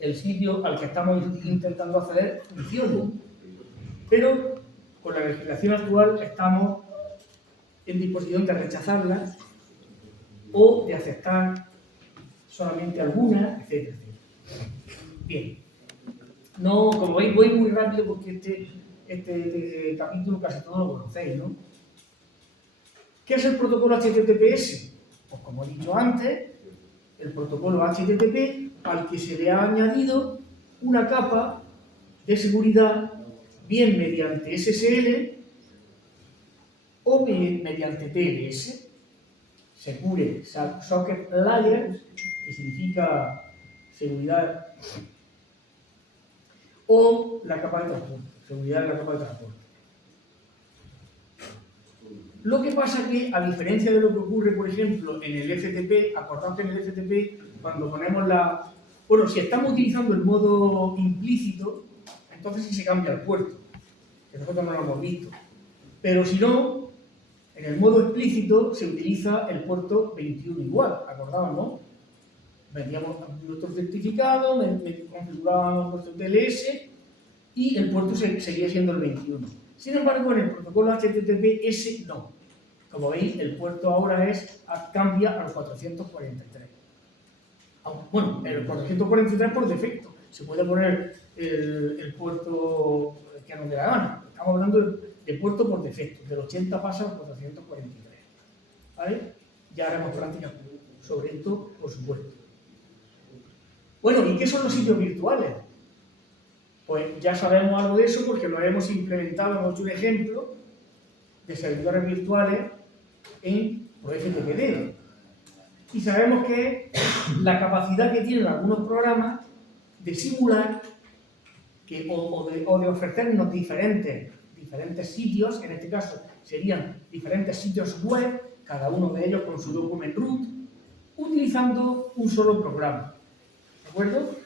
el sitio al que estamos intentando acceder funcione. Pero con la legislación actual estamos en disposición de rechazarla o de aceptar solamente algunas, etc. Bien. No, como veis, voy muy rápido porque este capítulo casi todo lo conocéis, ¿no? ¿Qué es el protocolo HTTPS? Pues como he dicho antes, el protocolo HTTP al que se le ha añadido una capa de seguridad bien mediante SSL o mediante TLS, Secure Socket Layer, que significa seguridad, o la capa de transporte, seguridad de la capa de transporte. Lo que pasa que, a diferencia de lo que ocurre, por ejemplo, en el FTP, acordaos que en el FTP, cuando ponemos la... Bueno, si estamos utilizando el modo implícito, entonces sí se cambia el puerto, que nosotros no lo hemos visto. Pero si no, en el modo explícito se utiliza el puerto 21 igual, acordaos, ¿no? Metíamos nuestro certificado, configurábamos nuestro TLS y el puerto seguía siendo el 21. Sin embargo, en el protocolo HTTPS no. Como veis, el puerto ahora cambia a los 443. Bueno, el 443 por defecto. Se puede poner el puerto que nos dé la gana. Estamos hablando de puerto por defecto. Del 80 pasa al 443. ¿Vale? Ya haremos prácticas sobre esto, por supuesto. Bueno, ¿y qué son los sitios virtuales? Pues ya sabemos algo de eso porque lo hemos implementado, hemos hecho un ejemplo de servidores virtuales en ProFTPD. Y sabemos que la capacidad que tienen algunos programas de simular o de ofrecernos diferentes sitios, en este caso serían diferentes sitios web, cada uno de ellos con su document root, utilizando un solo programa. ¿De acuerdo?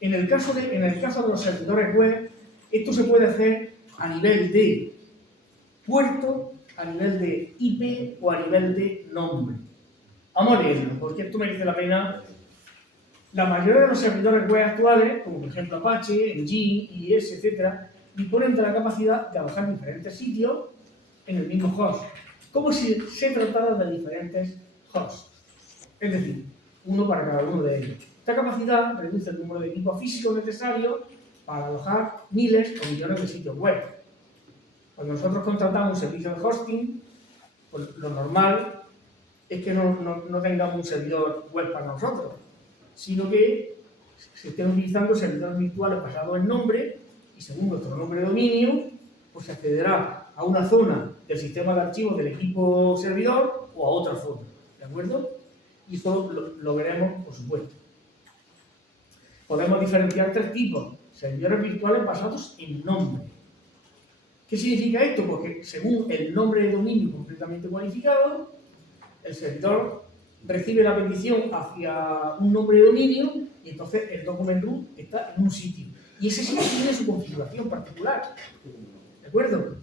En el caso de los servidores web, esto se puede hacer a nivel de puerto, a nivel de IP o a nivel de nombre. Vamos a leerlo, porque esto merece la pena. La mayoría de los servidores web actuales, como por ejemplo Apache, Nginx, IIS, etc., disponen de la capacidad de alojar diferentes sitios en el mismo host, como si se tratara de diferentes hosts. Es decir, uno para cada uno de ellos. Esta capacidad reduce el número de equipos físicos necesarios para alojar miles o millones de sitios web. Cuando nosotros contratamos un servicio de hosting, pues lo normal es que no tengamos un servidor web para nosotros, sino que se estén utilizando servidores virtuales basados en nombre y según nuestro nombre de dominio, pues se accederá a una zona del sistema de archivos del equipo servidor o a otra zona. ¿De acuerdo? Y esto lo veremos, por supuesto. Podemos diferenciar tres tipos: servidores virtuales basados en nombre. ¿Qué significa esto? Porque según el nombre de dominio completamente cualificado, el servidor recibe la petición hacia un nombre de dominio y entonces el document root está en un sitio. Y ese sitio tiene su configuración particular. ¿De acuerdo?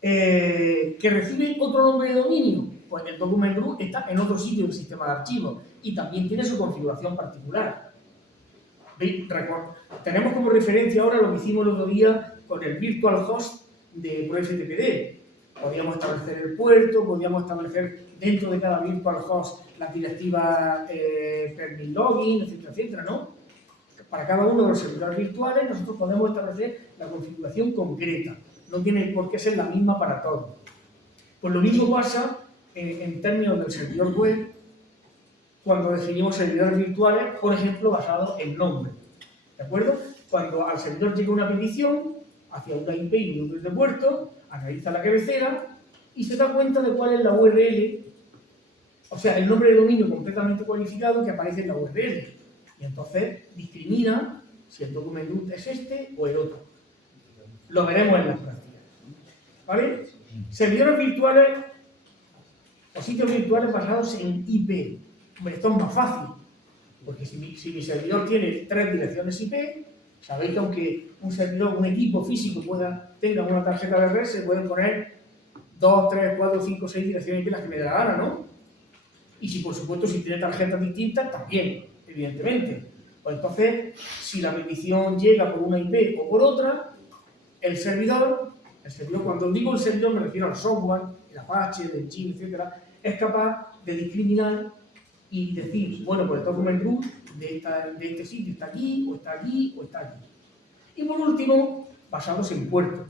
¿Que recibe otro nombre de dominio? Pues el document root está en otro sitio del sistema de archivos y también tiene su configuración particular. Tenemos como referencia ahora lo que hicimos el otro día con el virtual host de ProFTPD. Podíamos establecer el puerto, podíamos establecer dentro de cada virtual host las directivas permit login, etcétera, etcétera, ¿no? Para cada uno de los servidores virtuales nosotros podemos establecer la configuración concreta. No tiene por qué ser la misma para todos. Pues lo mismo pasa en términos del servidor web cuando definimos servidores virtuales, por ejemplo, basados en nombre. ¿De acuerdo? Cuando al servidor llega una petición hacia una IP y un número de puerto, analiza la cabecera y se da cuenta de cuál es la URL, o sea, el nombre de dominio completamente cualificado que aparece en la URL. Y entonces discrimina si el document root es este o el otro. Lo veremos en las prácticas. ¿Vale? Servidores virtuales o sitios virtuales basados en IP. Esto es más fácil, porque si mi servidor tiene 3 direcciones IP, sabéis que aunque un equipo físico tenga una tarjeta de red, se pueden poner 2, 3, 4, 5, 6 direcciones IP las que me dé la gana, ¿no? Y si, por supuesto, si tiene tarjetas distintas, también, evidentemente. Pues entonces, si la petición llega por una IP o por otra, el servidor, cuando digo el servidor me refiero al software, el Apache, el Engine, etcétera, es capaz de discriminar y decir, bueno, pues el document root de este sitio está aquí, o está aquí, o está aquí. Y por último, basados en puertos.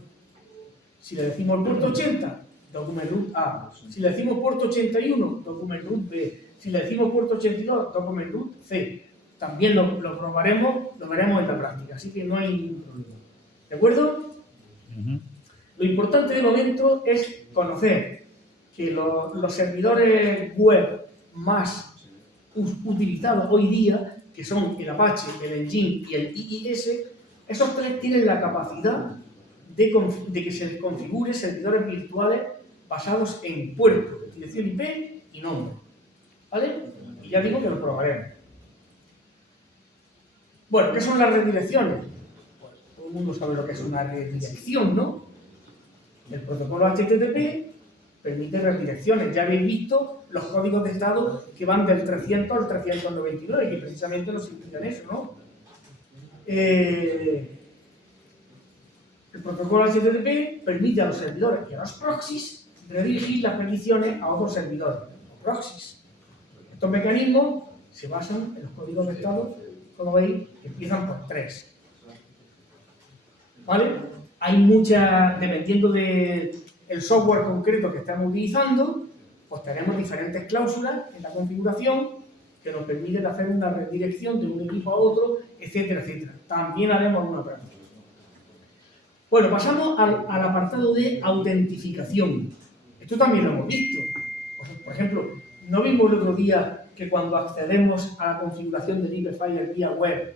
Si le decimos puerto 80, document root A. Si le decimos puerto 81, document root B. Si le decimos puerto 82, document root C. También lo probaremos, lo veremos en la práctica, así que no hay ningún problema. ¿De acuerdo? Lo importante de momento es conocer que los servidores web más utilizados hoy día, que son el Apache, el Engine y el IIS, esos tres tienen la capacidad de que se les configure servidores virtuales basados en puertos, dirección IP y nombre. ¿Vale? Y ya digo que lo probaremos. Bueno, ¿qué son las redirecciones? Pues todo el mundo sabe lo que es una redirección, ¿no? El protocolo HTTP permite redirecciones. Ya habéis visto los códigos de estado que van del 300 al 399, que precisamente nos implican eso, ¿no? El protocolo HTTP permite a los servidores y a los proxies redirigir las peticiones a otros servidores, o proxies. Estos mecanismos se basan en los códigos de estado, como veis, que empiezan por 3. ¿Vale? Hay muchas, dependiendo del software concreto que estamos utilizando, pues tenemos diferentes cláusulas en la configuración que nos permiten hacer una redirección de un equipo a otro, etcétera, etcétera. También haremos una práctica. Bueno, pasamos al apartado de autentificación. Esto también lo hemos visto. Por ejemplo, ¿no vimos el otro día que cuando accedemos a la configuración de LibreFile vía web,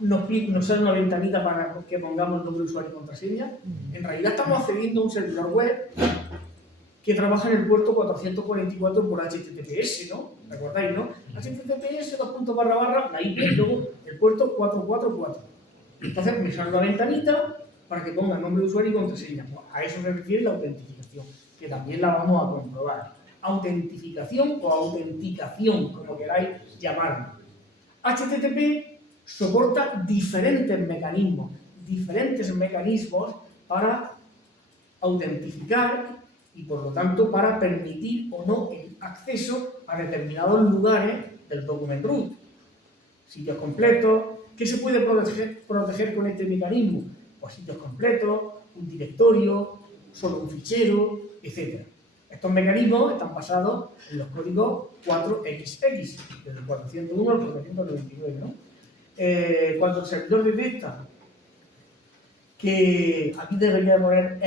nos sale una ventanita para que pongamos el nombre de usuario y contraseña? En realidad estamos accediendo a un servidor web que trabaja en el puerto 444 por HTTPS, ¿no? ¿Recordáis, no? HTTPS, la IP, y luego el puerto 444. Entonces me sale una ventanita para que ponga el nombre de usuario y contraseña. Pues a eso se refiere la autentificación, que también la vamos a comprobar. Autentificación o autenticación, como queráis llamarlo. HTTP soporta diferentes mecanismos para autentificar y, por lo tanto, para permitir o no el acceso a determinados lugares del document root. Sitios completos. ¿Qué se puede proteger con este mecanismo? Pues sitios completos, un directorio, solo un fichero, etc. Estos mecanismos están basados en los códigos 4XX, desde el 401 al 499, ¿no? Cuando el servidor detecta que aquí debería poner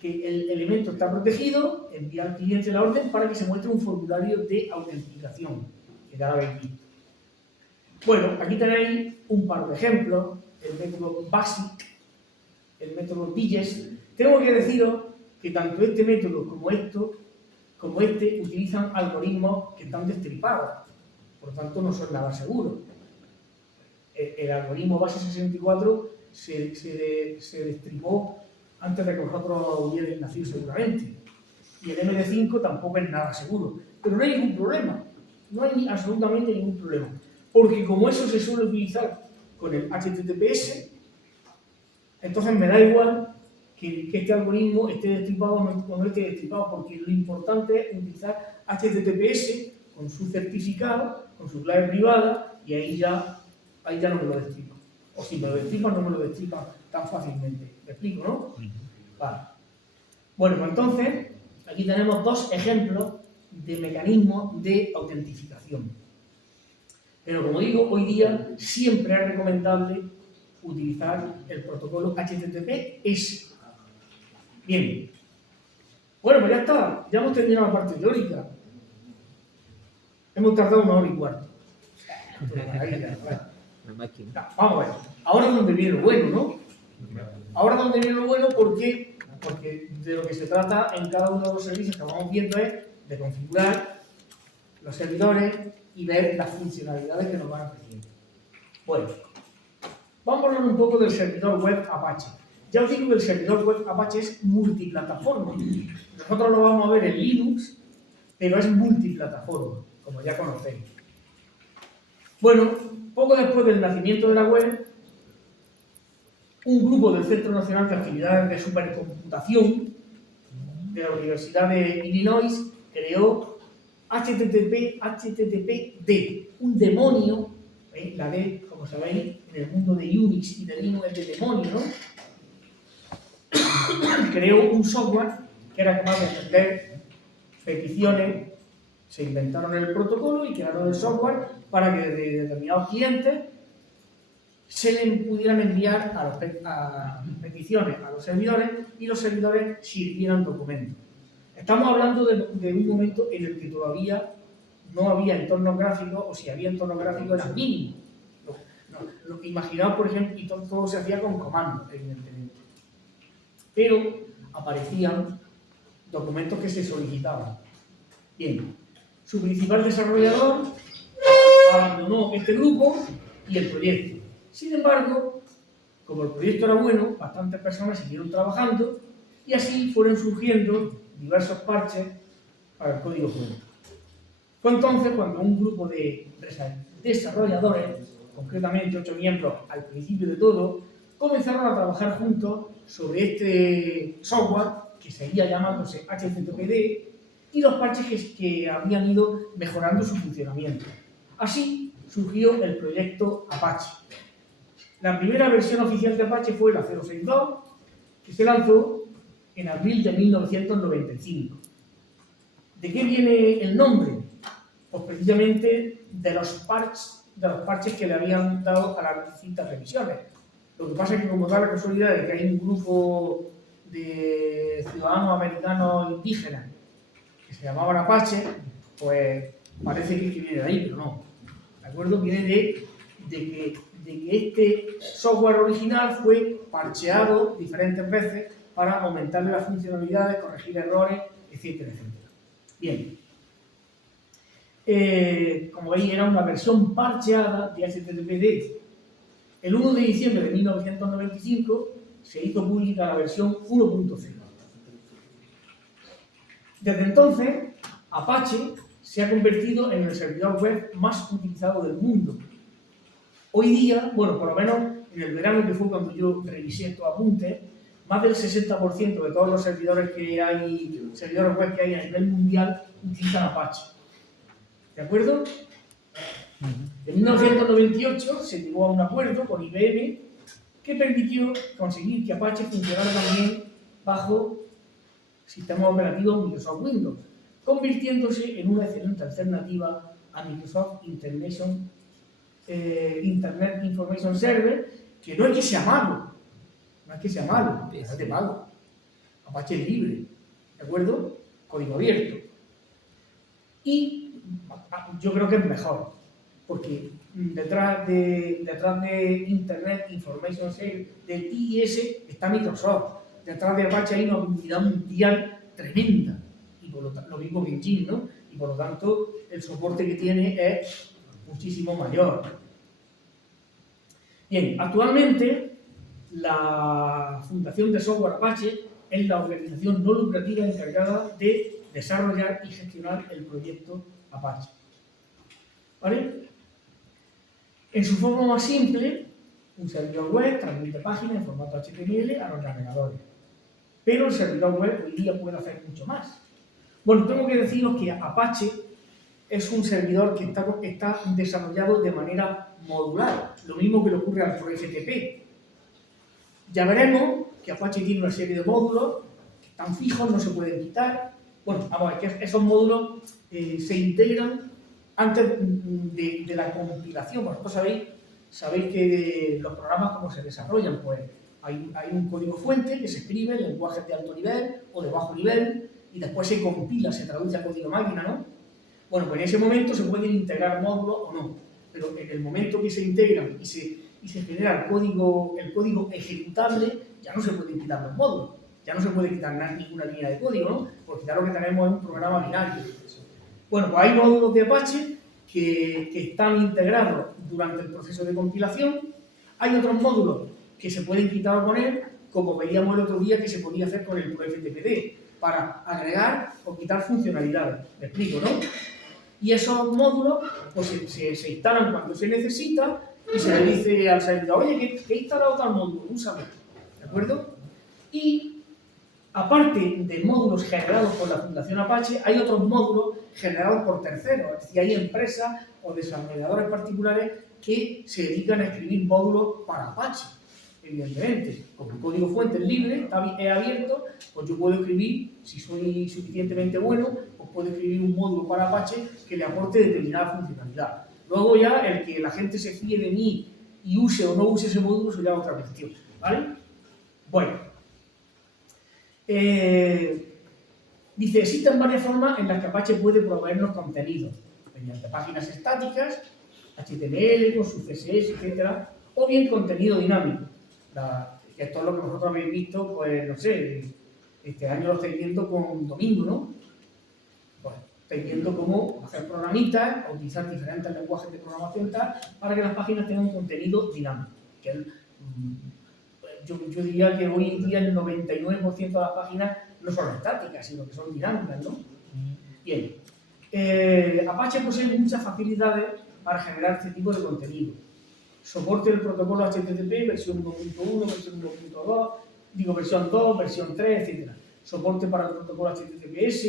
que el elemento está protegido, envía al cliente la orden para que se muestre un formulario de autenticación, que ya lo habéis visto. Bueno, aquí tenéis un par de ejemplos, el método BASIC, el método DIGEST. Tengo que deciros que tanto este método como este utilizan algoritmos que están destripados, por lo tanto no son nada seguros. El algoritmo base 64 se destripó antes de que vosotros hubierais nacido seguramente, y el MD5 tampoco es nada seguro, pero no hay ningún problema, no hay absolutamente ningún problema, porque como eso se suele utilizar con el HTTPS, entonces me da igual que este algoritmo esté destripado o no esté destripado, porque lo importante es utilizar HTTPS con su certificado, con su clave privada, y ahí ya no me lo destripa. O si me lo destripa, no me lo destripa tan fácilmente. ¿Me explico, no? Vale. Bueno, pues entonces, aquí tenemos dos ejemplos de mecanismos de autentificación. Pero como digo, hoy día siempre es recomendable utilizar el protocolo HTTPS. Bien. Bueno, pues ya está. Ya hemos terminado la parte teórica. Hemos tardado 1 hora y cuarto. Vamos a ver. Ahora es donde viene lo bueno, ¿no? Ahora es donde viene lo bueno porque de lo que se trata en cada uno de los servicios que vamos viendo es de configurar los servidores y ver las funcionalidades que nos van ofreciendo. Bueno, vamos a hablar un poco del servidor web Apache. Ya os digo que el servidor web Apache es multiplataforma. Nosotros lo vamos a ver en Linux, pero es multiplataforma, como ya conocéis. Bueno, poco después del nacimiento de la web, un grupo del Centro Nacional de Actividades de Supercomputación de la Universidad de Illinois creó HTTPD, un demonio, la D, como sabéis, en el mundo de Unix y de Linux es de demonio, ¿no? Creó un software que era capaz de atender peticiones, se inventaron el protocolo y crearon el software para que de determinados clientes se le pudieran enviar a peticiones a los servidores y los servidores sirvieran documentos. Estamos hablando de un momento en el que todavía no había entornos gráficos, o si había entornos gráficos eran mínimos. Imaginaos, por ejemplo, y todo se hacía con comandos, evidentemente. Pero aparecían documentos que se solicitaban. Bien, su principal desarrollador abandonó este grupo y el proyecto. Sin embargo, como el proyecto era bueno, bastantes personas siguieron trabajando y así fueron surgiendo diversos parches para el código fuente. Fue entonces cuando un grupo de desarrolladores, concretamente 8 miembros al principio de todo, comenzaron a trabajar juntos sobre este software que seguía llamándose HTTPD y los parches que habían ido mejorando su funcionamiento. Así surgió el proyecto Apache. La primera versión oficial de Apache fue la 062, que se lanzó en abril de 1995. ¿De qué viene el nombre? Pues precisamente de los parches que le habían dado a las distintas revisiones. Lo que pasa es que, como da la casualidad de que hay un grupo de ciudadanos americanos indígenas que se llamaban Apache, pues parece que viene de ahí, pero no. ¿De acuerdo? Viene de que este software original fue parcheado diferentes veces para aumentarle las funcionalidades, corregir errores, etcétera, etcétera. Bien. Como veis, era una versión parcheada de HTTPD. El 1 de diciembre de 1995 se hizo pública la versión 1.0. Desde entonces, Apache se ha convertido en el servidor web más utilizado del mundo. Hoy día, bueno, por lo menos en el verano, que fue cuando yo revisé estos apuntes, más del 60% de todos los servidores web que hay a nivel mundial utilizan Apache. ¿De acuerdo? En 1998 se llegó a un acuerdo con IBM que permitió conseguir que Apache funcionara también bajo sistemas operativos Microsoft Windows, convirtiéndose en una excelente alternativa a Microsoft Internet Information Server, que no es que sea malo, es de pago. Apache es libre, ¿de acuerdo? Código abierto. Y yo creo que es mejor, porque detrás de Internet Information Service, del IIS, está Microsoft. Detrás de Apache hay una comunidad mundial tremenda, y por lo mismo que en Jim, ¿no? Y por lo tanto, el soporte que tiene es muchísimo mayor. Bien, actualmente la Fundación de Software Apache es la organización no lucrativa encargada de desarrollar y gestionar el proyecto Apache. ¿Vale? En su forma más simple, un servidor web transmite páginas en formato HTML a los navegadores. Pero el servidor web hoy día puede hacer mucho más. Bueno, tengo que deciros que Apache es un servidor que está desarrollado de manera modular, lo mismo que le ocurre al FTP. Ya veremos que Apache tiene una serie de módulos que están fijos, no se pueden quitar. Bueno, vamos a ver que esos módulos se integran antes de la compilación. Vosotros sabéis que los programas, cómo se desarrollan, pues hay un código fuente que se escribe en lenguajes de alto nivel o de bajo nivel y después se compila, se traduce a código máquina, ¿no? Bueno, pues en ese momento se pueden integrar módulos o no, pero en el momento que se integran y se genera el código ejecutable, ya no se pueden quitar los módulos, ya no se puede quitar ninguna línea de código, ¿no? Porque ya lo que tenemos es un programa binario. Bueno, pues hay módulos de Apache que están integrados durante el proceso de compilación. Hay otros módulos que se pueden quitar o poner, como veíamos el otro día que se podía hacer con el FTPD, para agregar o quitar funcionalidades. ¿Me explico, no? Y esos módulos pues, se instalan cuando se necesita y se le dice al servidor, oye, que he instalado tal módulo, úsalo, ¿de acuerdo? Y aparte de módulos generados por la Fundación Apache, hay otros módulos generados por terceros, es decir, hay empresas o desarrolladores particulares que se dedican a escribir módulos para Apache. Evidentemente, como el código fuente es libre, es abierto, pues yo puedo escribir, si soy suficientemente bueno, pues puedo escribir un módulo para Apache que le aporte determinada funcionalidad. Luego ya, el que la gente se fíe de mí y use o no use ese módulo, eso ya es otra cuestión, ¿vale? Bueno. Dice, existen varias formas en las que Apache puede proveernos contenidos, mediante páginas estáticas, HTML, con su CSS, etc., o bien contenido dinámico. Esto es lo que vosotros habéis visto, pues, no sé, este año lo estáis viendo con Domingo, ¿no? Pues, estáis viendo cómo hacer programitas, utilizar diferentes lenguajes de programación tal, para que las páginas tengan un contenido dinámico. Yo diría que hoy en día el 99% de las páginas no son estáticas, sino que son dinámicas, ¿no? Bien. Apache posee muchas facilidades para generar este tipo de contenido. Soporte del protocolo HTTP, versión 1.1, versión 1.2, versión 2, versión 3, etc. Soporte para el protocolo HTTPS,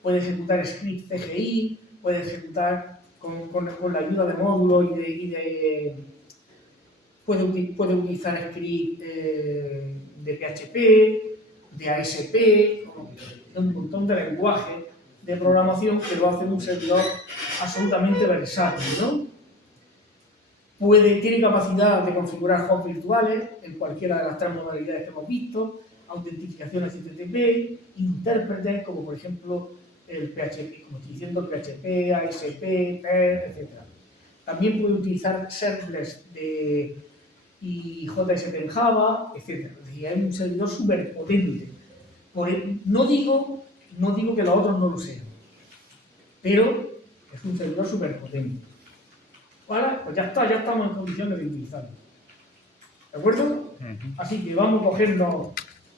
puede ejecutar script CGI, puede ejecutar con la ayuda de módulos puede utilizar script de PHP, de ASP, un montón de lenguajes de programación que lo hace un servidor absolutamente versátil, ¿no? Tiene capacidad de configurar hosts virtuales en cualquiera de las tres modalidades que hemos visto, autentificación HTTP, intérpretes como por ejemplo el PHP, como estoy diciendo, el PHP, ASP, PER, etc. También puede utilizar servlets y JSP en Java, etc. Es decir, es un servidor súper potente. No digo que los otros no lo sean, pero es un servidor súper potente. ¿Vale? Pues ya está, ya estamos en condiciones de utilizarlo. ¿De acuerdo? Así que vamos a cogernos,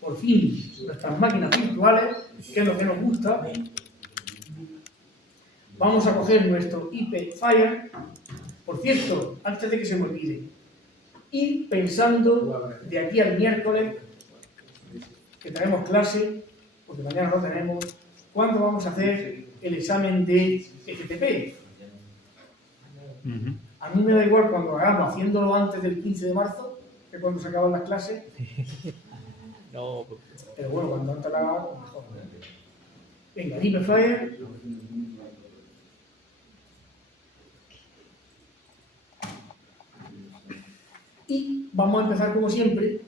por fin, nuestras máquinas virtuales, que es lo que nos gusta. Vamos a coger nuestro IP Fire. Por cierto, antes de que se me olvide, ir pensando de aquí al miércoles, que tenemos clase, porque mañana no tenemos, ¿cuándo vamos a hacer el examen de FTP? A mí me da igual cuando lo hagamos haciéndolo antes del 15 de marzo, que cuando se acaban las clases. No. Pero bueno, cuando antes lo hagamos, mejor. Venga, IP Fire. Y vamos a empezar, como siempre,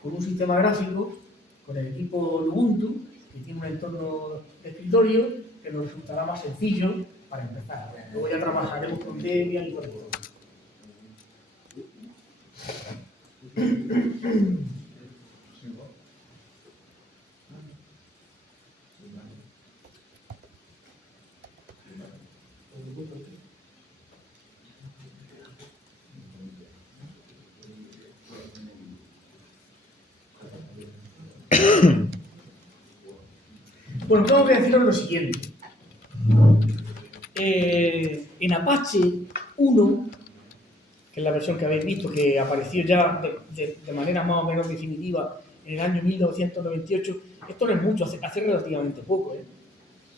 con un sistema gráfico, con el equipo Ubuntu, que tiene un entorno de escritorio que nos resultará más sencillo para empezar. Luego ya trabajaremos con Debian y con todo. Bueno, tengo que deciros lo siguiente. En Apache 1, que es la versión que habéis visto, que apareció ya de manera más o menos definitiva en el año 1998, esto no es mucho, hace relativamente poco.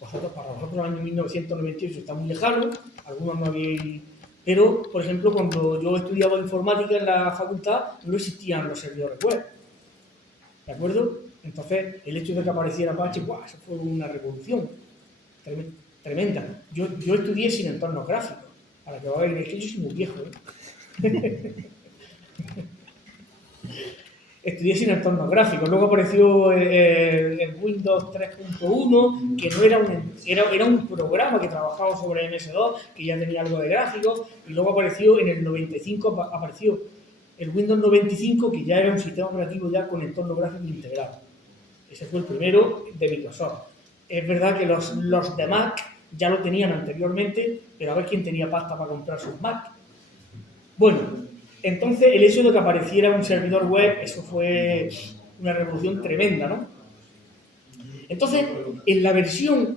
Para vosotros el año 1998 está muy lejano, algunos no habéis... Pero, por ejemplo, cuando yo estudiaba informática en la facultad, no existían los servidores web. ¿De acuerdo? Entonces, el hecho de que apareciera Apache, ¡guau!, eso fue una revolución tremenda. Yo estudié sin entornos gráficos, para que veáis, es que yo soy muy viejo, Estudié sin entornos gráficos. Luego apareció el Windows 3.1, que no era un programa que trabajaba sobre MS2, que ya tenía algo de gráficos, y luego apareció en el 95, apareció el Windows 95, que ya era un sistema operativo ya con entorno gráfico integrado. Ese fue el primero de Microsoft. Es verdad que los de Mac ya lo tenían anteriormente, pero a ver quién tenía pasta para comprar sus Mac. Bueno, entonces el hecho de que apareciera un servidor web, eso fue una revolución tremenda, ¿no? Entonces, en la versión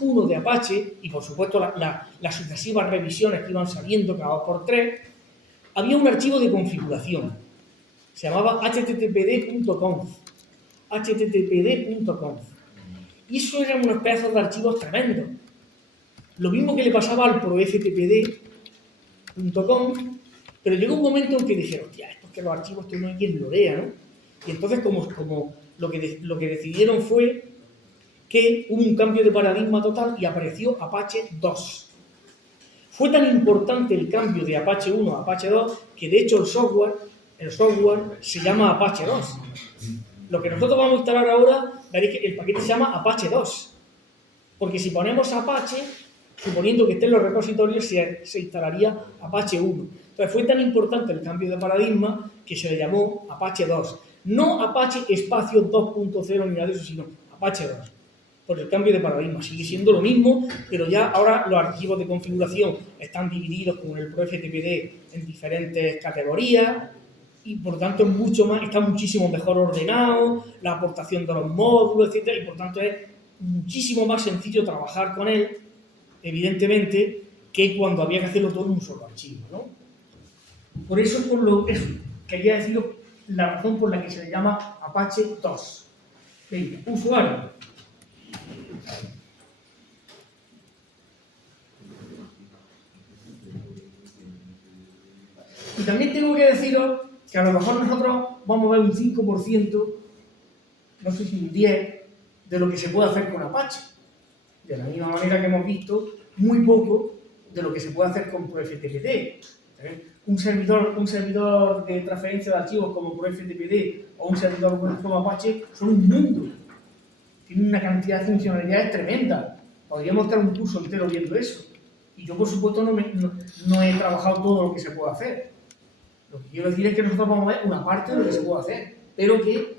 1 de Apache, y por supuesto las sucesivas revisiones que iban saliendo cada 2x3, había un archivo de configuración. Se llamaba httpd.conf. httpd.conf. Y eso eran unos pedazos de archivos tremendos. Lo mismo que le pasaba al proftpd.conf, pero llegó un momento en que dijeron, hostia, esto es que los archivos que no hay quien lo lea, ¿no? Y entonces, como lo que decidieron fue que hubo un cambio de paradigma total y apareció Apache 2. Fue tan importante el cambio de Apache 1 a Apache 2 que de hecho el software se llama Apache 2. Lo que nosotros vamos a instalar ahora, veréis que el paquete se llama Apache 2. Porque si ponemos Apache, suponiendo que esté en los repositorios, se instalaría Apache 1. Entonces fue tan importante el cambio de paradigma que se le llamó Apache 2. No Apache espacio 2.0 ni nada de eso, sino Apache 2. Por el cambio de paradigma. Sigue siendo lo mismo, pero ya ahora los archivos de configuración están divididos con el proftpd en diferentes categorías y por tanto es está muchísimo mejor ordenado, la aportación de los módulos, etc. Y por tanto es muchísimo más sencillo trabajar con él, evidentemente, que cuando había que hacerlo todo en un solo archivo, ¿no? Por eso, quería deciros la razón por la que se le llama Apache 2. Venga, usuario. Y también tengo que deciros que a lo mejor nosotros vamos a ver un 5%, no sé si un 10%, de lo que se puede hacer con Apache. De la misma manera que hemos visto muy poco de lo que se puede hacer con proftpd. Un servidor de transferencia de archivos como proftpd o un servidor web como Apache son un mundo. Tienen una cantidad de funcionalidades tremenda. Podríamos estar un curso entero viendo eso. Y yo, por supuesto, no he trabajado todo lo que se puede hacer. Lo que quiero decir es que nosotros vamos a ver una parte de lo que se puede hacer, pero que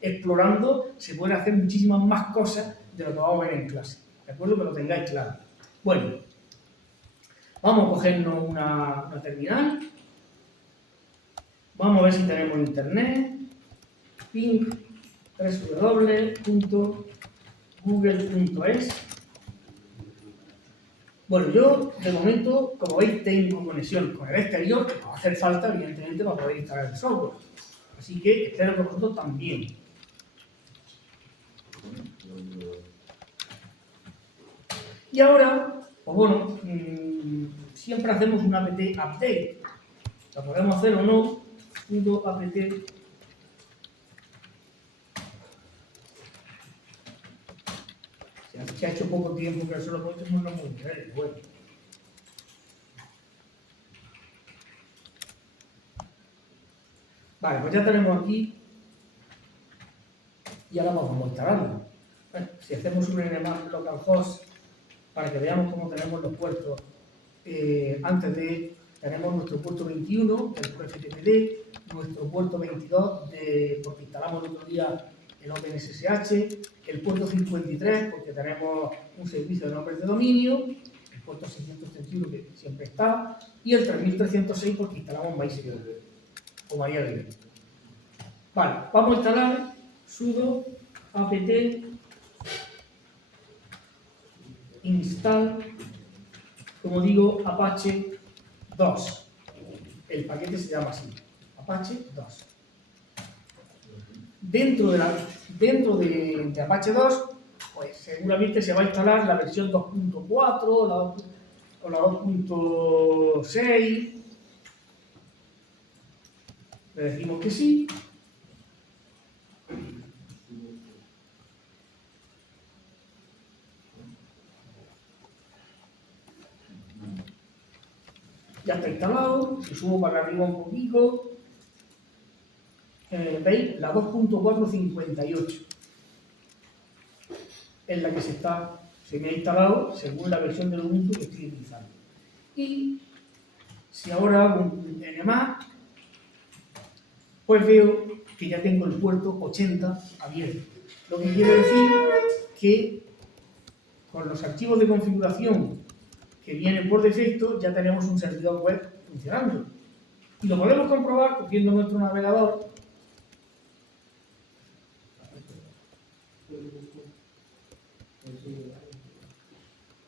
explorando se pueden hacer muchísimas más cosas de lo que vamos a ver en clase. ¿De acuerdo? Que lo tengáis claro. Bueno, vamos a cogernos una terminal. Vamos a ver si tenemos internet. Ping www.google.es. Bueno, yo de momento, como veis, tengo conexión con el exterior, que va a hacer falta, evidentemente, para poder instalar el software. Así que espero que vosotros también. Y ahora, pues bueno, siempre hacemos un apt update. La podemos hacer o no, sudo apt. Se ha hecho poco tiempo que solo podemos no muy bien. Bueno. Vale, pues ya tenemos aquí. Y ahora vamos a instalarlo. Bueno, si hacemos un nmap localhost para que veamos cómo tenemos los puertos, tenemos nuestro puerto 21 del proftpd, nuestro puerto 22 porque instalamos el otro día el OpenSSH, el puerto 53 porque tenemos un servicio de nombres de dominio, el puerto 631 que siempre está, y el 3306 porque instalamos MySQL o MariaDB. Vale, vamos a instalar sudo apt install, como digo, Apache 2. El paquete se llama así, Apache 2. Dentro de Apache 2, pues seguramente se va a instalar la versión 2.4 o la 2.6. Le decimos que sí. Ya está instalado. Si subo para arriba un poquito, veis la 2.458 es la que se me ha instalado según la versión del Ubuntu que estoy utilizando. Y si ahora hago un nmap, pues veo que ya tengo el puerto 80 abierto. Lo que quiere decir que con los archivos de configuración que vienen por defecto ya tenemos un servidor web funcionando. Y lo podemos comprobar cogiendo nuestro navegador.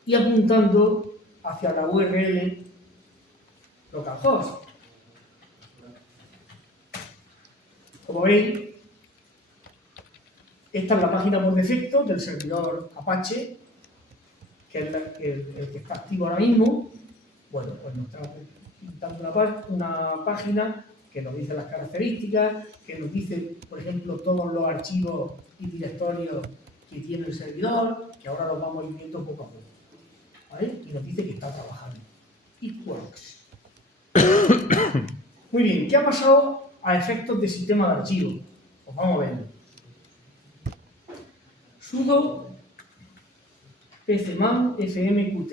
y apuntando hacia la URL localhost. Como veis, esta es la página por defecto del servidor Apache, que es el que está activo ahora mismo. Bueno, pues nos está pintando una página que nos dice las características, que nos dice, por ejemplo, todos los archivos y directorios que tiene el servidor, que ahora los vamos a ir viendo poco a poco. ¿Vale? Y nos dice que está trabajando. It works. Muy bien, ¿qué ha pasado a efectos de sistema de archivos? Pues vamos a verlo. Sudo pcman fmqt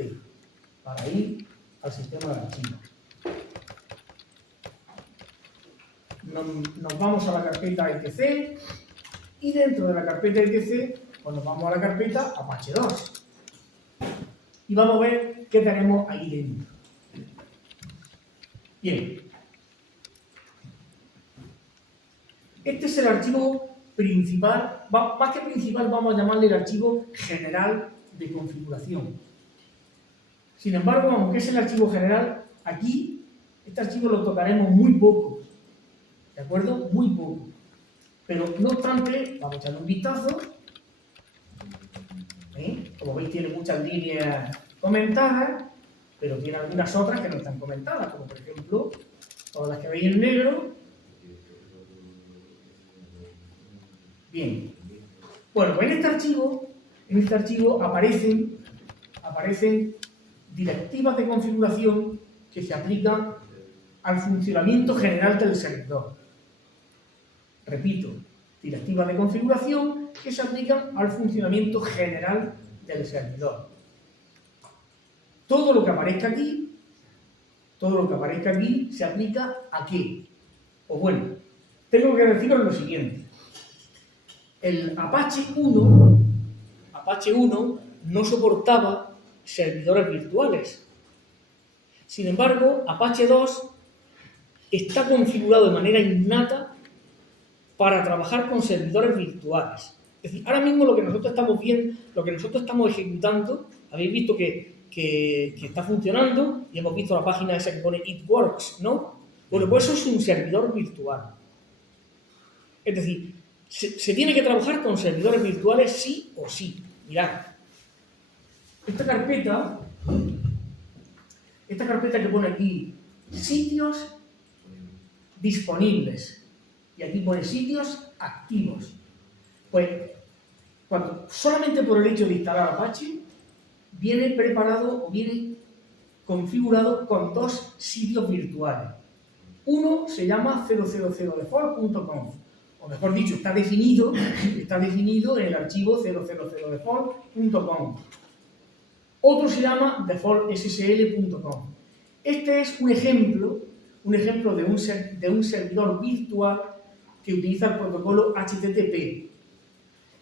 para ir al sistema de archivos. Nos vamos a la carpeta etc y dentro de la carpeta etc pues nos vamos a la carpeta Apache 2 y vamos a ver qué tenemos ahí dentro. Bien, este es el archivo principal, más que principal vamos a llamarle el archivo general de configuración. Sin embargo, aunque es el archivo general, aquí este archivo lo tocaremos muy poco, ¿de acuerdo? Muy poco. Pero no obstante, vamos a echarle un vistazo. Como veis, tiene muchas líneas comentadas, pero tiene algunas otras que no están comentadas, como por ejemplo, todas las que veis en negro. Bien. Bueno, pues en este archivo aparecen directivas de configuración que se aplican al funcionamiento general del servidor. Repito, directivas de configuración que se aplican al funcionamiento general del servidor. Todo lo que aparezca aquí se aplica ¿a qué? Pues bueno, tengo que deciros lo siguiente. El Apache 1 no soportaba servidores virtuales. Sin embargo, Apache 2 está configurado de manera innata para trabajar con servidores virtuales. Es decir, ahora mismo lo que nosotros estamos viendo, lo que nosotros estamos ejecutando, habéis visto que está funcionando y hemos visto la página esa que pone It Works, ¿no? Bueno, pues eso es un servidor virtual. Es decir, se tiene que trabajar con servidores virtuales sí o sí. Mirad, esta carpeta que pone aquí sitios disponibles y aquí pone sitios activos. Pues solamente por el hecho de instalar Apache viene preparado o viene configurado con dos sitios virtuales. Uno se llama 000default.conf, o mejor dicho, está definido en el archivo 000default.conf. Otro se llama defaultssl.conf. Este es un ejemplo de un servidor virtual que utiliza el protocolo HTTP.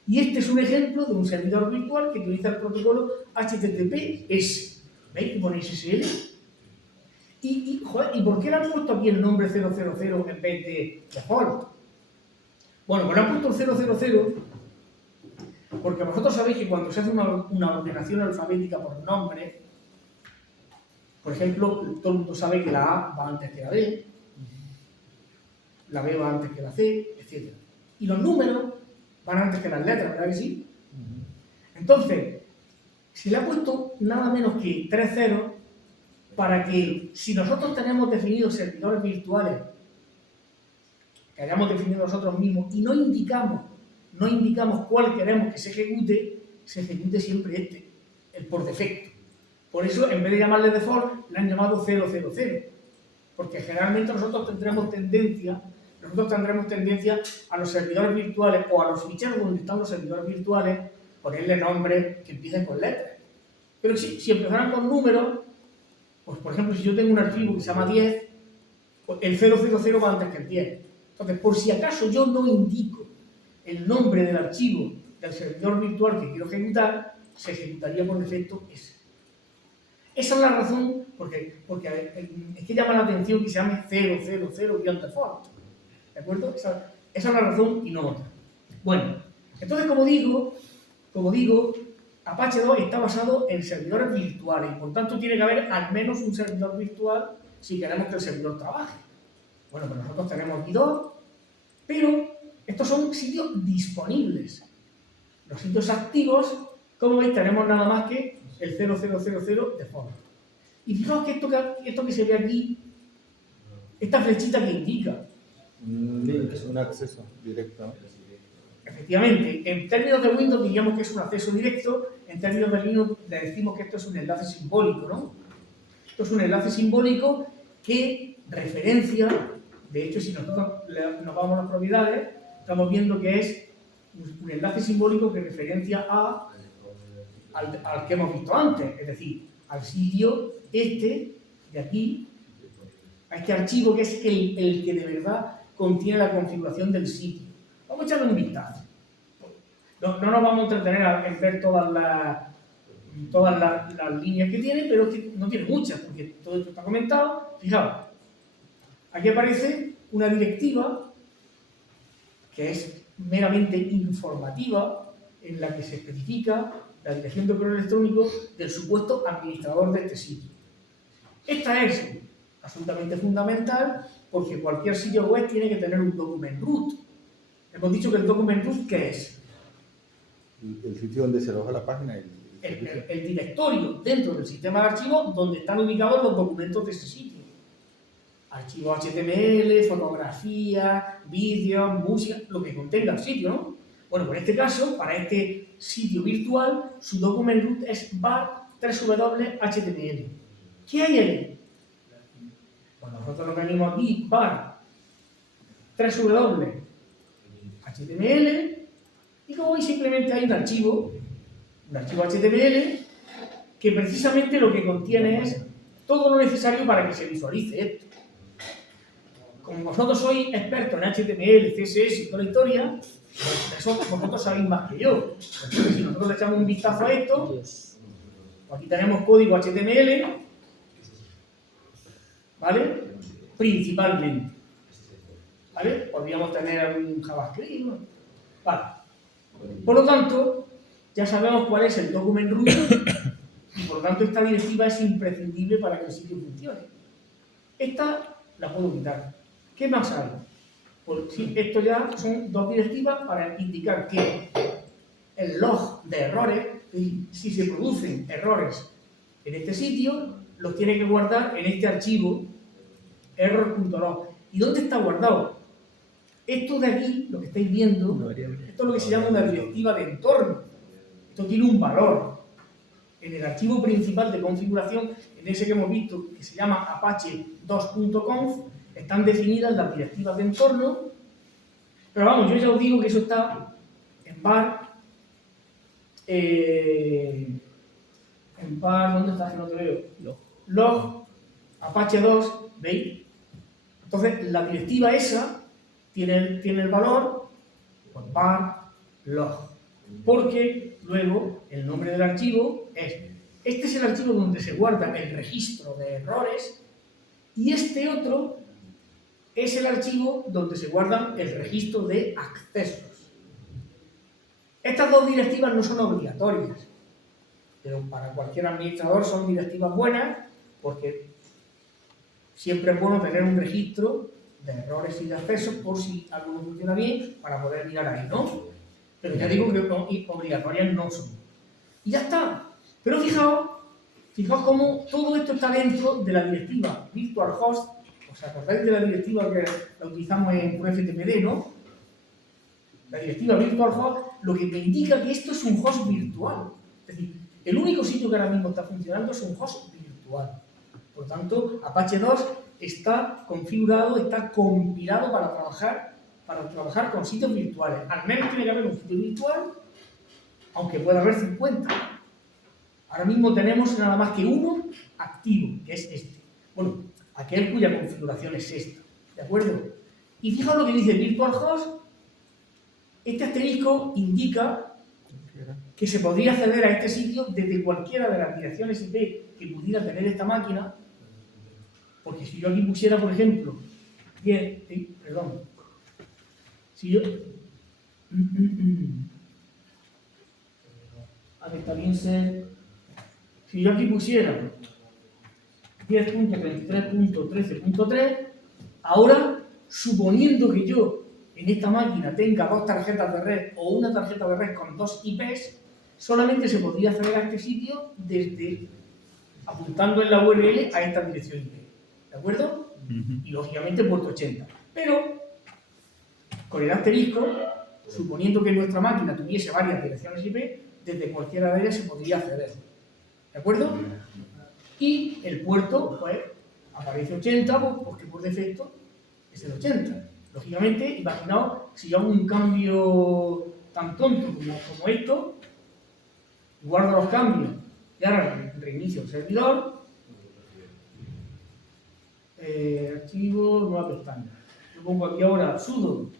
Y este es un ejemplo de un servidor virtual que utiliza el protocolo HTTPS. ¿Veis? Pone SSL. ¿Y por qué le han puesto aquí el nombre 000 en vez de default? Bueno, pues le han puesto el 000 porque vosotros sabéis que cuando se hace una ordenación alfabética por nombre, por ejemplo, todo el mundo sabe que la A va antes que la B, la B va antes que la C, etc. Y los números van antes que las letras, ¿verdad que sí? Entonces, se le ha puesto nada menos que 3 ceros para que, si nosotros tenemos definidos servidores virtuales que hayamos definido nosotros mismos y no indicamos cuál queremos que se ejecute siempre el por defecto. Por eso, en vez de llamarle default, le han llamado 000, porque generalmente nosotros tendremos tendencia a los servidores virtuales o a los ficheros donde están los servidores virtuales ponerle nombres que empiecen con letras. Pero si empezaran con números, pues por ejemplo, si yo tengo un archivo que se llama 10, pues el 000 va antes que el 10. Entonces, por si acaso yo no indico el nombre del archivo del servidor virtual que quiero ejecutar, se ejecutaría por defecto ese. Esa es la razón, porque es que llama la atención que se llame 000-default. ¿De acuerdo? Esa es la razón y no otra. Bueno, entonces como digo, Apache 2 está basado en servidores virtuales y por tanto tiene que haber al menos un servidor virtual si queremos que el servidor trabaje. Bueno, pues nosotros tenemos aquí dos, pero estos son sitios disponibles. Los sitios activos, como veis, tenemos nada más que el 0000 de fondo. Y fijaos que esto que se ve aquí, esta flechita que indica. Un link, un acceso directo. Efectivamente, en términos de Windows diríamos que es un acceso directo, en términos de Linux le decimos que esto es un enlace simbólico, ¿no? Esto es un enlace simbólico que referencia, de hecho si nosotros nos vamos a las propiedades, estamos viendo que es un enlace simbólico que referencia al que hemos visto antes, es decir, al sitio este de aquí, a este archivo que es el que de verdad contiene la configuración del sitio. Vamos a echarle un vistazo. No nos vamos a entretener en ver todas las líneas que tiene, pero es que no tiene muchas, porque todo esto está comentado. Fijaos, aquí aparece una directiva que es meramente informativa, en la que se especifica la dirección de correo electrónico del supuesto administrador de este sitio. Esta es absolutamente fundamental porque cualquier sitio web tiene que tener un document root. Hemos dicho que el document root, ¿qué es? El sitio donde se aloja la página. El directorio dentro del sistema de archivos donde están ubicados los documentos de ese sitio. Archivos HTML, fotografías, vídeos, música, lo que contenga el sitio, ¿no? Bueno, pues en este caso, para este sitio virtual, su document root es var 3w.html. ¿Qué hay ahí? Pues nosotros nos venimos aquí, var 3w.html, y como veis simplemente hay un archivo HTML que precisamente lo que contiene es todo lo necesario para que se visualice esto. Como vosotros sois expertos en HTML, CSS y toda la historia, pues eso vosotros sabéis más que yo. Entonces, si nosotros le echamos un vistazo a esto, pues aquí tenemos código HTML, ¿vale? Principalmente. ¿Vale? Podríamos tener un JavaScript, ¿no? Vale. Por lo tanto, ya sabemos cuál es el document root y por lo tanto esta directiva es imprescindible para que el sitio funcione. Esta la puedo quitar. ¿Qué más hay? Pues sí, esto ya son dos directivas para indicar que el log de errores, si se producen errores en este sitio, los tiene que guardar en este archivo error.log. ¿Y dónde está guardado? Esto de aquí, lo que estáis viendo, esto es lo que se llama una directiva de entorno. Esto tiene un valor. En el archivo principal de configuración, en ese que hemos visto, que se llama apache2.conf, están definidas las directivas de entorno, pero vamos, yo ya os digo que eso está en var, ¿dónde está? Que no te veo. Log, Apache 2, ¿veis? Entonces, la directiva esa tiene el valor, pues var log, porque luego el nombre del archivo este es el archivo donde se guarda el registro de errores y este otro es el archivo donde se guarda el registro de accesos. Estas dos directivas no son obligatorias, pero para cualquier administrador son directivas buenas porque siempre es bueno tener un registro de errores y de accesos por si algo no funciona bien para poder mirar ahí, ¿no? Pero ya digo que obligatorias no son. Y ya está. Pero fijaos cómo todo esto está dentro de la directiva virtual host. ¿Os acordáis de la directiva que la utilizamos en FTPD, no? La directiva virtual host, lo que me indica que esto es un host virtual. Es decir, el único sitio que ahora mismo está funcionando es un host virtual. Por lo tanto, Apache 2 está configurado, está compilado para trabajar con sitios virtuales. Al menos tiene que haber un sitio virtual, aunque pueda haber 50. Ahora mismo tenemos nada más que uno activo, que es este. Bueno, aquel cuya configuración es esta. ¿De acuerdo? Y fijaos lo que dice virtual host. Este asterisco indica que se podría acceder a este sitio desde cualquiera de las direcciones IP que pudiera tener esta máquina. Porque si yo aquí pusiera, por ejemplo, si yo... a que también ser, si yo aquí pusiera 10.33.13.3, ahora, suponiendo que yo en esta máquina tenga dos tarjetas de red o una tarjeta de red con dos IPs, solamente se podría acceder a este sitio desde apuntando en la URL a esta dirección IP. ¿De acuerdo? Y lógicamente puerto 80. Pero, con el asterisco, suponiendo que nuestra máquina tuviese varias direcciones IP, desde cualquiera de ellas se podría acceder. ¿De acuerdo? Y el puerto, pues, aparece 80, porque por defecto es el 80. Lógicamente, imaginaos si yo hago un cambio tan tonto como esto, guardo los cambios y ahora reinicio el servidor, archivo, nueva pestaña. Yo pongo aquí ahora sudo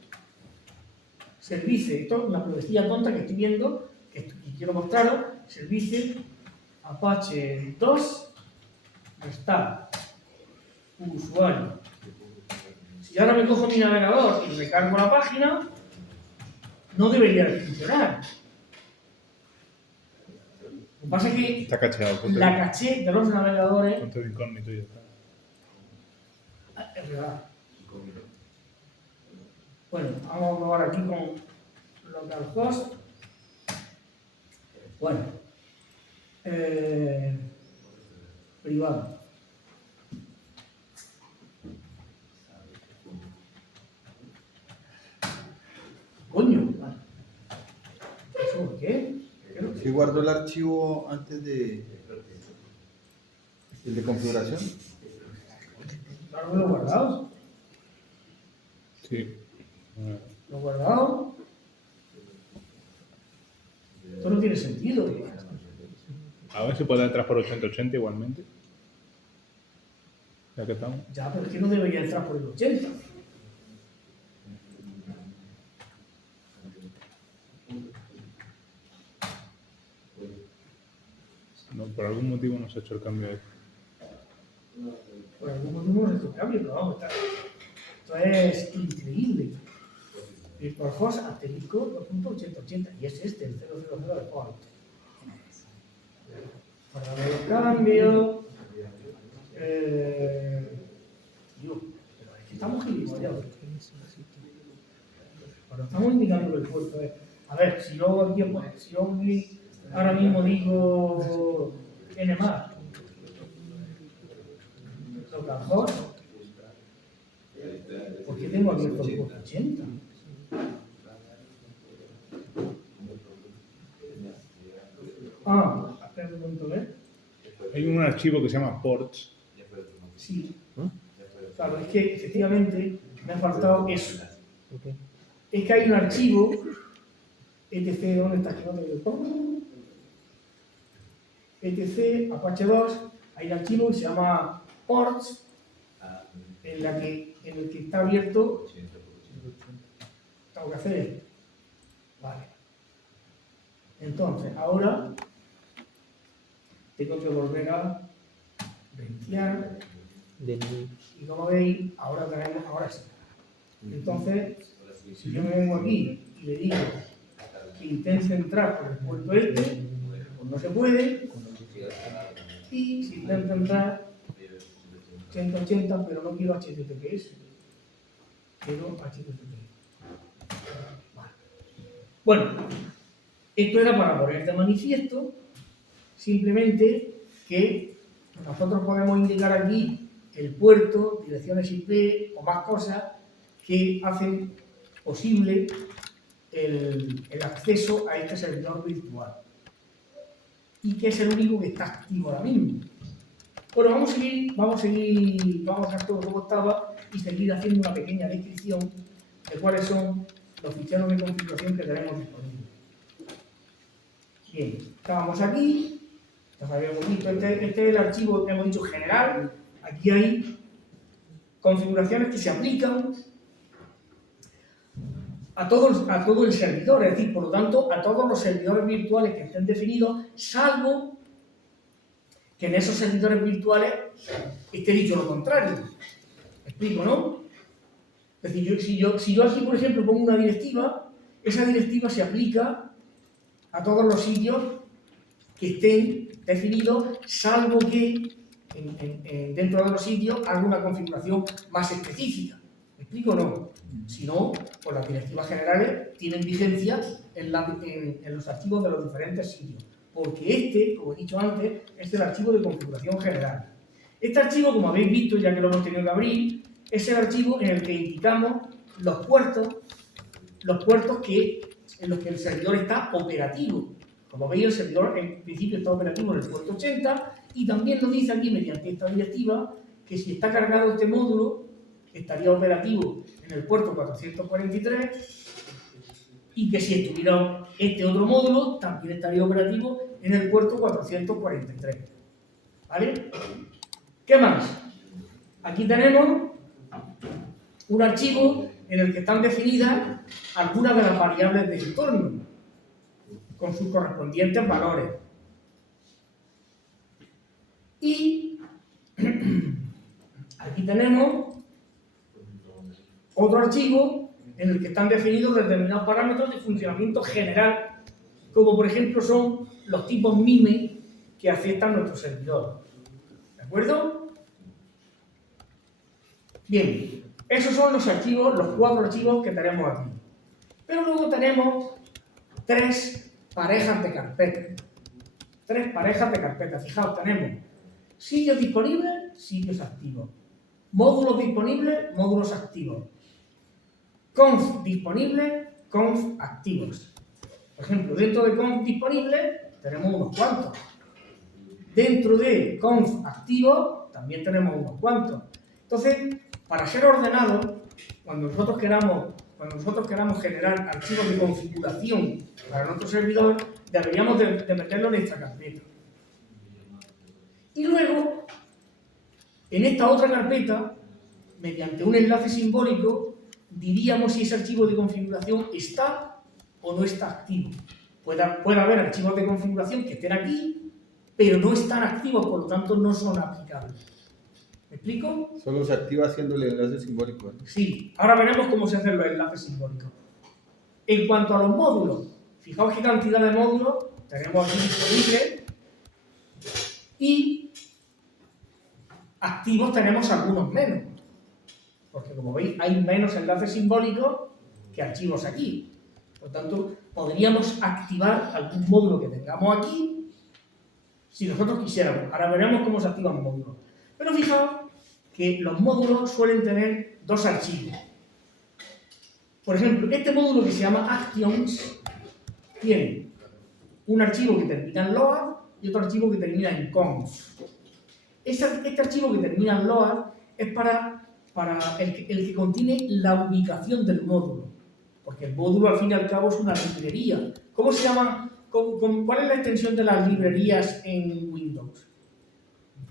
service, esto es una pruebecilla tonta que estoy viendo, que quiero mostraros, service Apache 2 restart usuario. Si ahora me cojo mi navegador y recargo la página, no debería de funcionar. Lo que pasa es que Está cacheado. la caché de los navegadores Ponte de incógnito y ya está. es verdad. Bueno, vamos a probar aquí con localhost. Bueno, privado. Coño, vale. ¿Eso por qué? Si guardo el archivo antes de el de configuración. Claro que lo he guardado. Sí. Lo he guardado. Esto no tiene sentido. A ver si puede entrar por 8080 igualmente. Ya que estamos. Ya, pero es que no debería entrar por el 80. No, por algún motivo no se ha hecho el cambio ahí. Por algún motivo no se cambio, pero vamos, esto es increíble. Virtualhost asterisco 2.8080 y es este, el 000 de port. Guardar los cambios. Dios, pero es que estamos gilipollados. Cuando estamos indicando que el puerto es. A ver, si yo aquí ahora mismo digo nmap, localhost, ¿por qué tengo abierto el puerto 80? Espera un momento, ¿eh? Hay un archivo que se llama ports. Sí. Claro, es que efectivamente me ha faltado eso. Es que hay un archivo, etc, ¿dónde está? Que no te lo etc, Apache 2, hay un archivo que se llama ports, en el que está abierto. Tengo que hacer esto. Vale. Entonces, ahora tengo que volver a reiniciar. Y como veis, ahora sí. Entonces, si yo me vengo aquí y le digo que intente entrar por el puerto este, pues no se puede. Y si intento entrar 180, pero no quiero HTTPS, quiero HTTP. Vale. Bueno, esto era para poner de manifiesto simplemente que nosotros podemos indicar aquí el puerto, direcciones IP o más cosas que hacen posible el acceso a este servidor virtual y que es el único que está activo ahora mismo. Bueno, vamos a dejar todo como estaba y seguir haciendo una pequeña descripción de cuáles son los ficheros de configuración que tenemos disponibles. Bien, estábamos aquí, ya habíamos visto, este es el archivo que hemos dicho general. Aquí hay configuraciones que se aplican a todo el servidor, es decir, por lo tanto, a todos los servidores virtuales que estén definidos, salvo que en esos servidores virtuales esté dicho lo contrario. ¿Me explico, no? Es decir, si yo aquí, por ejemplo, pongo una directiva, esa directiva se aplica a todos los sitios que estén definidos, salvo que dentro de los sitios haga una configuración más específica. ¿Me explico o no? Si no, pues las directivas generales tienen vigencia en los archivos de los diferentes sitios. Porque este, como he dicho antes, es el archivo de configuración general. Este archivo, como habéis visto, ya que lo hemos tenido que abrir, es el archivo en el que indicamos los puertos en los que el servidor está operativo. Como veis, el servidor en principio está operativo en el puerto 80 y también nos dice aquí, mediante esta directiva, que si está cargado este módulo, estaría operativo en el puerto 443 y que si estuviera este otro módulo, también estaría operativo en el puerto 443. ¿Vale? ¿Qué más? Aquí tenemos un archivo en el que están definidas algunas de las variables de entorno, con sus correspondientes valores. Y aquí tenemos otro archivo en el que están definidos determinados parámetros de funcionamiento general, como por ejemplo son los tipos MIME que aceptan nuestro servidor. ¿De acuerdo? Bien, esos son los archivos, los 4 archivos que tenemos aquí. Pero luego tenemos 3 parejas de carpetas. 3 parejas de carpetas. Fijaos, tenemos sitios disponibles, sitios activos. Módulos disponibles, módulos activos. Conf disponibles, conf activos. Por ejemplo, dentro de conf disponibles tenemos unos cuantos. Dentro de conf activos también tenemos unos cuantos. Entonces, para ser ordenados, cuando nosotros queramos generar archivos de configuración para nuestro servidor, deberíamos de meterlo en esta carpeta. Y luego, en esta otra carpeta, mediante un enlace simbólico, diríamos si ese archivo de configuración está o no está activo. Puede haber archivos de configuración que estén aquí, pero no están activos, por lo tanto no son aplicables. ¿Me explico? Solo se activa haciendo el enlace simbólico, ¿no? Sí, ahora veremos cómo se hacen los enlaces simbólicos. En cuanto a los módulos, fijaos qué cantidad de módulos tenemos aquí disponibles y activos tenemos algunos menos. Porque como veis, hay menos enlaces simbólicos que archivos aquí. Por lo tanto, podríamos activar algún módulo que tengamos aquí si nosotros quisiéramos. Ahora veremos cómo se activan módulos. Pero fijaos que los módulos suelen tener 2 archivos. Por ejemplo, este módulo que se llama Actions tiene un archivo que termina en load y otro archivo que termina en conf. Este archivo que termina en load es para el que contiene la ubicación del módulo. Porque el módulo, al fin y al cabo, es una librería. ¿Cómo se llama? ¿Cuál es la extensión de las librerías en Windows?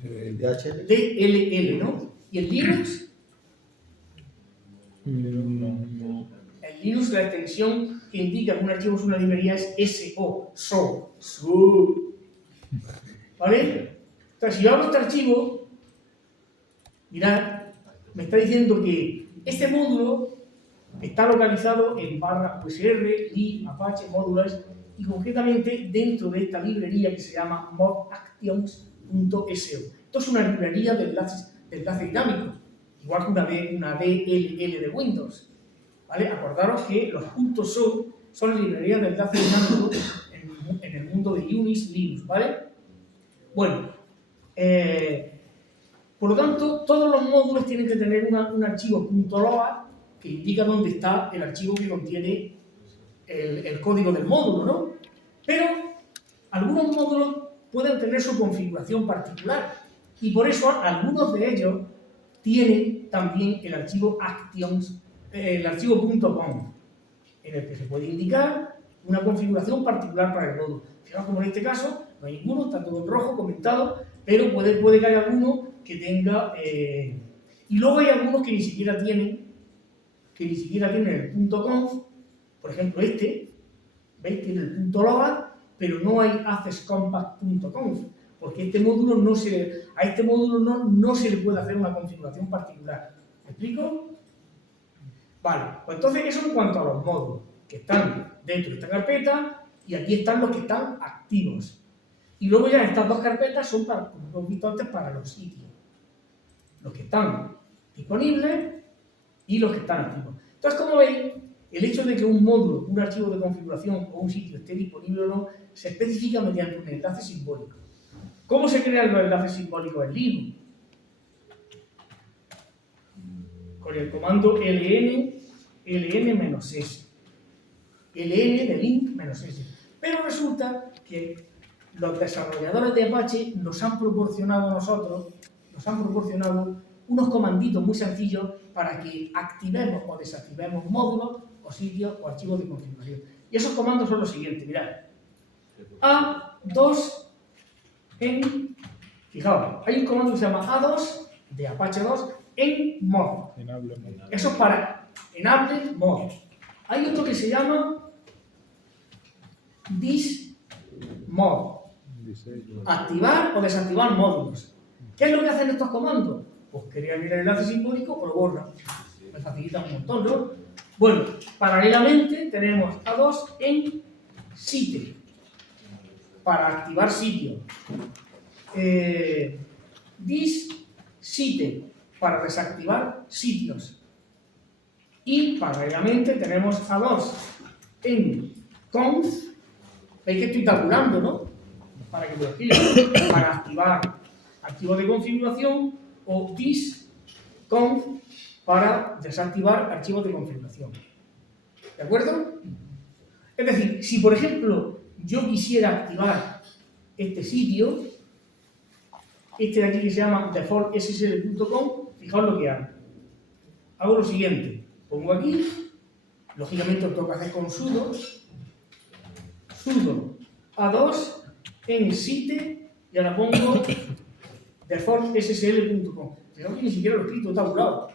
DHL. DLL, ¿no? ¿Y en Linux? No. En Linux la extensión que indica que un archivo es una librería es SO. ¿Vale? Entonces, si yo abro este archivo, mirad, me está diciendo que este módulo está localizado en /usr, lib, apache, módulos y concretamente dentro de esta librería que se llama modactions.so. Esto es una librería de enlace dinámico, igual que una DLL de Windows. ¿Vale? Acordaros que los .so son librerías de enlace dinámico en el mundo de Unix, Linux, ¿vale? Bueno, por lo tanto, todos los módulos tienen que tener un archivo .load que indica dónde está el archivo que contiene el código del módulo, ¿no? Pero algunos módulos pueden tener su configuración particular y por eso algunos de ellos tienen también el archivo actions, el archivo .conf, en el que se puede indicar una configuración particular para el módulo. Fijaos como en este caso no hay ninguno, está todo en rojo comentado, pero puede que haya alguno que tenga... y luego hay algunos que ni siquiera tienen el .conf. Por ejemplo, este, ¿veis? Tiene el .load, pero no hay accesscompact.conf, porque a este módulo no se le puede hacer una configuración particular. ¿Me explico? Vale, pues entonces eso en cuanto a los módulos que están dentro de esta carpeta y aquí están los que están activos. Y luego ya estas dos carpetas son, para, como hemos visto antes, para los sitios. Los que están disponibles y los que están activos. Entonces, como veis, el hecho de que un módulo, un archivo de configuración o un sitio esté disponible o no, se especifica mediante un enlace simbólico. ¿Cómo se crean los enlaces simbólicos en Linux? Con el comando ln -s. ln de link -s. Pero resulta que los desarrolladores de Apache nos han proporcionado a nosotros, unos comanditos muy sencillos para que activemos o desactivemos módulos o sitios o archivos de configuración. Y esos comandos son los siguientes, mirad. A2 en... Fijaos, hay un comando que se llama A2 de Apache 2 en mod. Enable mod. Eso es para enable mod. Hay otro que se llama this mod. Activar o desactivar módulos. ¿Qué es lo que hacen estos comandos? Pues crean el enlace simbólico o lo borran. Me facilita un montón, ¿no? Bueno, paralelamente tenemos A2 en site para activar sitio. This site para desactivar sitios. Y paralelamente tenemos A2 en conf. Veis que estoy tabulando, ¿no? Para que lo escriba. Para activar archivos de configuración o this conf para desactivar archivos de configuración. ¿De acuerdo? Es decir, si por ejemplo yo quisiera activar este sitio, este de aquí que se llama defaultssl.com, fijaos lo que hago. Hago lo siguiente, pongo aquí, lógicamente lo tengo que hacer con sudo a2 en site y ahora pongo defaultssl.com. Fijaos que ni siquiera lo he escrito tabulado.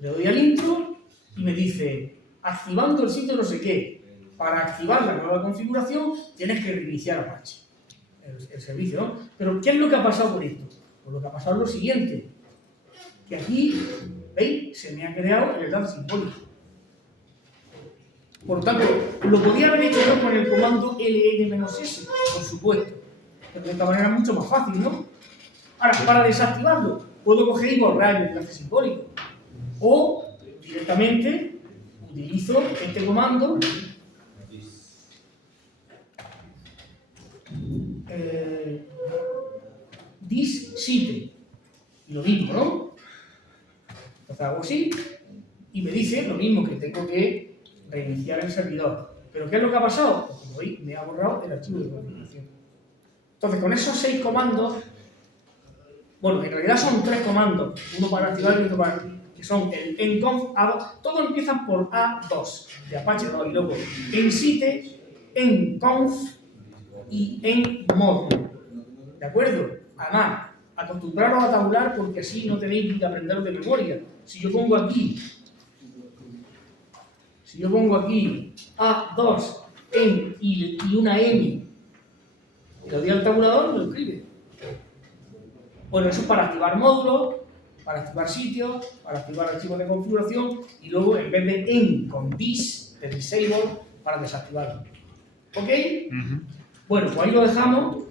Le doy al intro y me dice, activando el sitio no sé qué. Para activar la nueva configuración tienes que reiniciar Apache, el servicio, ¿no? Pero ¿qué es lo que ha pasado con esto? Pues lo que ha pasado es lo siguiente, que aquí, ¿veis? Se me ha creado el enlace simbólico. Por lo tanto, lo podía haber hecho yo con el comando ln-s, por supuesto, pero de esta manera es mucho más fácil, ¿no? Ahora, para desactivarlo, puedo coger y borrar el enlace simbólico. O directamente utilizo este comando this site y lo mismo, ¿no? Entonces hago así y me dice lo mismo, que tengo que reiniciar el servidor. ¿Pero qué es lo que ha pasado? Pues como veis, me ha borrado el archivo de configuración. Entonces, con esos 6 comandos, bueno, en realidad son 3 comandos, uno para activar y otro para... que son el enconf A2, todos empiezan por A2 de Apache 2 y luego en site, en conf y en mod. ¿De acuerdo? Además, acostumbraros a tabular porque así no tenéis que aprender de memoria. Si yo pongo aquí A2 en y una M y le doy al tabulador, me lo escribe. Bueno, eso es para activar módulos, para activar sitios, para activar archivos de configuración y luego en vez de en con this, de disable, para desactivarlo. ¿Ok? Bueno, pues ahí lo dejamos.